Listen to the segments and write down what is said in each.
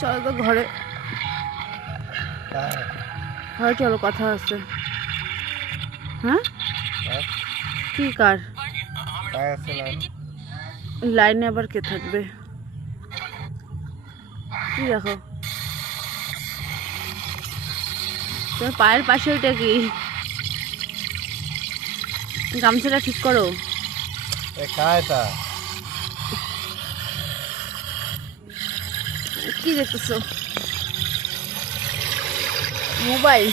চলো তো ঘরে। হ্যাঁ ঘরে চলো কথা আছে। হ্যাঁ? হ্যাঁ? কি কার? লাইন? আবার কে থাকবে? কি দেখো? তোমার পায়ের পাশে ওইটা কি? গামছাটা ঠিক করো। এ কায় তা কি দেখতেছ? মোবাইল।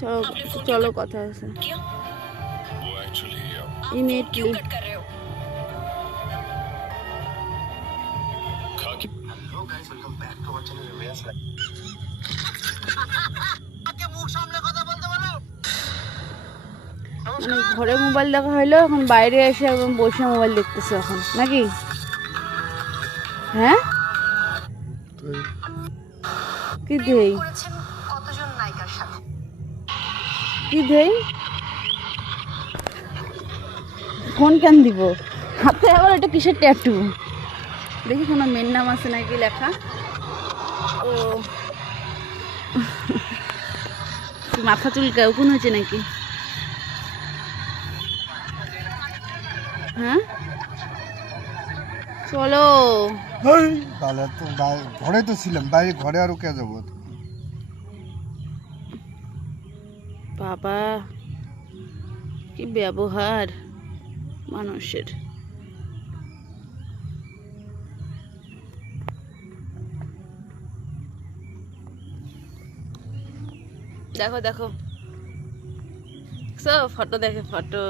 চলো চলো কথা আছে। মানে ঘরে মোবাইল দেখা হইল, এখন বাইরে এসে একদম বসে মোবাইল দেখতেছে এখন, নাকি? হ্যাঁ? কি দেই? কতজন নায়িকার সাথে কি দেই? ফোন কেন দিব? হাতে আবার এটা কিসের ট্যাটু দেখি কোনো মেন নাম আছে নাকি লেখা? ও। মাথা চুলকায়? উকুন হয়েছে নাকি? হ্যাঁ? চলো। তাহলে তো ঘরে তো ছিলাম বাইরে ঘরে আরও কে যাব? বাবা কি ব্যবহার মানুষের। দেখো দেখো। ফটো দেখে ফটো।